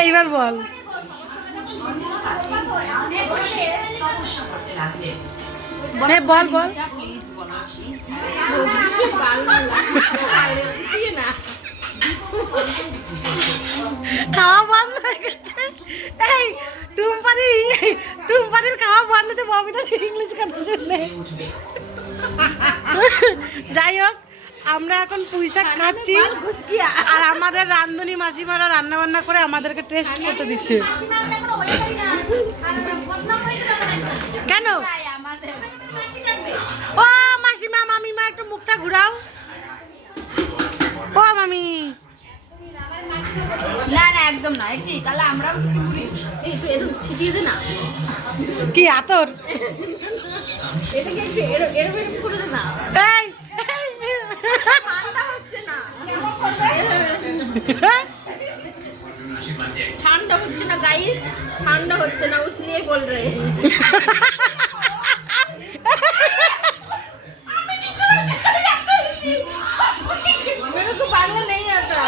এইবার বল। বল বল। খাওয়া বন্ধ হয়ে গেছে। এই টুম্পারির খাওয়া বন্ধ হতে ববিতার ইংলিশ কথা শুনলে। যাই হোক, আমরা এখন পুঁইশাক খাচ্ছি আর আমাদের রান্ধুনি মাসিমারা রান্না বান্না করে আমাদেরকে টেস্ট করতে দিচ্ছে। কেন? ও মাসিমা, মামিমা একটু মুখটা ঘুরাও। ও মামি, না না একদম না, এটি তাহলে আমরা ছিটিয়ে দে না। কি আতর? এটাকে একটু এরকম করে দে না। এই ঠান্ডা হচ্ছে না। ঠান্ডা হচ্ছে না গাইস, ঠান্ডা হচ্ছে না, उसलिए बोल रहे हैं। मेरे को बांग्ला नहीं आता।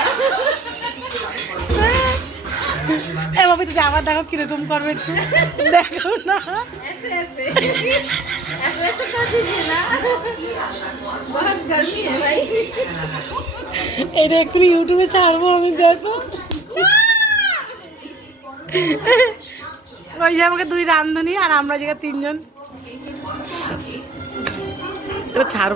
এই বাবু তুমি আবার দেখো কিরকম করবে, একটু দেখো না। ऐसे ऐसे ऐसे कर दीजिए ना, बहुत गर्मी है भाई। এটা একটু ইউটিউবে ছাড়বো আমি, দেখো। ওই যে আমাকে দুই রান্ধুনি আর আমরা যে তিনজন, এটা ছাড়বো।